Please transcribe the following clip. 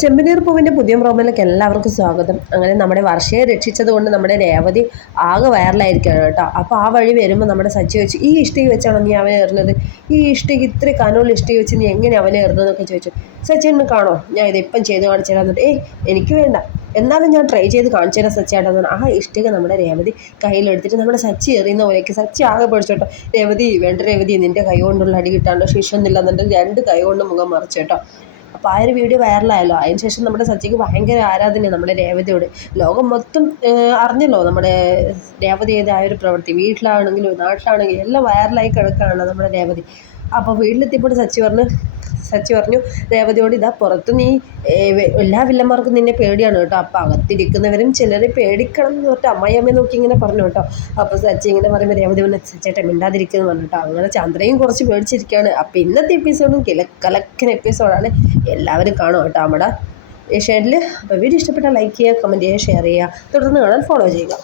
ചെമ്പനീർ പൂവിന്റെ പുതിയ പ്രോമിലേക്ക് എല്ലാവർക്കും സ്വാഗതം. അങ്ങനെ നമ്മുടെ വർഷയെ രക്ഷിച്ചത് കൊണ്ട് നമ്മുടെ രേവതി ആകെ വൈറലായിരിക്കുകയാണ് കേട്ടോ. അപ്പോൾ ആ വഴി വരുമ്പോൾ നമ്മുടെ സച്ചി വെച്ച് ഈ ഇഷ്ടിക വെച്ചാണോ നീ അവനെ എറിഞ്ഞത്? ഈ ഇഷ്ടിക ഇത്ര കനമുള്ള ഇഷ്ടിക വെച്ച് നീ എങ്ങനെ അവനെ എറിഞ്ഞതെന്നൊക്കെ ചോദിച്ചു. സച്ചിൻ കാണോ? ഞാൻ ഇതിപ്പം ചെയ്ത് കാണിച്ചു തരാന്നിട്ട് ഏയ് എനിക്ക് വേണ്ട. എന്നാലും ഞാൻ ട്രൈ ചെയ്ത് കാണിച്ചു തരാം സച്ചിയായിട്ടെന്ന് ആ ഇഷ്ടിക നമ്മുടെ രേവതി കയ്യിലെടുത്തിട്ട് നമ്മുടെ സച്ചി എറിയുന്ന പോലെയൊക്കെ സച്ചി ആകെ പഠിച്ചോട്ടോ രേവതി വേണ്ട രേവതി നിന്റെ കൈ കൊണ്ടുള്ള അടി കിട്ടാണ്ട് ശിക്ഷൊന്നുമില്ല എന്നുണ്ടെങ്കിൽ രണ്ട് കൈ കൊണ്ട് മുഖം മറിച്ചു കേട്ടോ. അപ്പോൾ ആ ഒരു വീഡിയോ വൈറലായല്ലോ അതിന് ശേഷം നമ്മുടെ സച്ചിക്ക് ഭയങ്കര ആരാധനയാണ് നമ്മുടെ രേവതിയോട്. ലോകം മൊത്തം അറിഞ്ഞല്ലോ നമ്മുടെ രേവതി ആ ഒരു പ്രവൃത്തി. വീട്ടിലാണെങ്കിലും നാട്ടിലാണെങ്കിലും എല്ലാം വൈറലായി കിടക്കുകയാണ് നമ്മുടെ രേവതി. അപ്പോൾ വീട്ടിലെത്തിയപ്പോൾ സച്ചി പറഞ്ഞു സച്ചി പറഞ്ഞു രേവതിയോട് ഇതാ പുറത്ത് നീ എല്ലാ വില്ലന്മാർക്കും നിന്നെ പേടിയാണ് കേട്ടോ. അപ്പോൾ അകത്തിരിക്കുന്നവരും ചിലരെ പേടിക്കണം എന്ന് പറഞ്ഞിട്ട് അമ്മയമ്മയെ നോക്കി ഇങ്ങനെ പറഞ്ഞു കേട്ടോ. അപ്പോൾ സച്ചി ഇങ്ങനെ പറയുമ്പോൾ രേവതി പിന്നെ സച്ചേട്ടൻ മിണ്ടാതിരിക്കുന്നു പറഞ്ഞിട്ടോ അങ്ങനെ ചന്ദ്രയും കുറച്ച് പേടിച്ചിരിക്കുകയാണ്. അപ്പോൾ ഇന്നത്തെ എപ്പിസോഡും കില കലക്കൻ എപ്പിസോഡാണ് എല്ലാവരും കാണും കേട്ടോ നമ്മുടെ ഏഷ്യാനിൽ അപ്പോൾ വീഡിയോ ഇഷ്ടപ്പെട്ടാൽ ലൈക്ക് ചെയ്യുക കമന്റ് ചെയ്യുക ഷെയർ ചെയ്യുക. തുടർന്ന് കാണാൻ ഫോളോ ചെയ്യുക.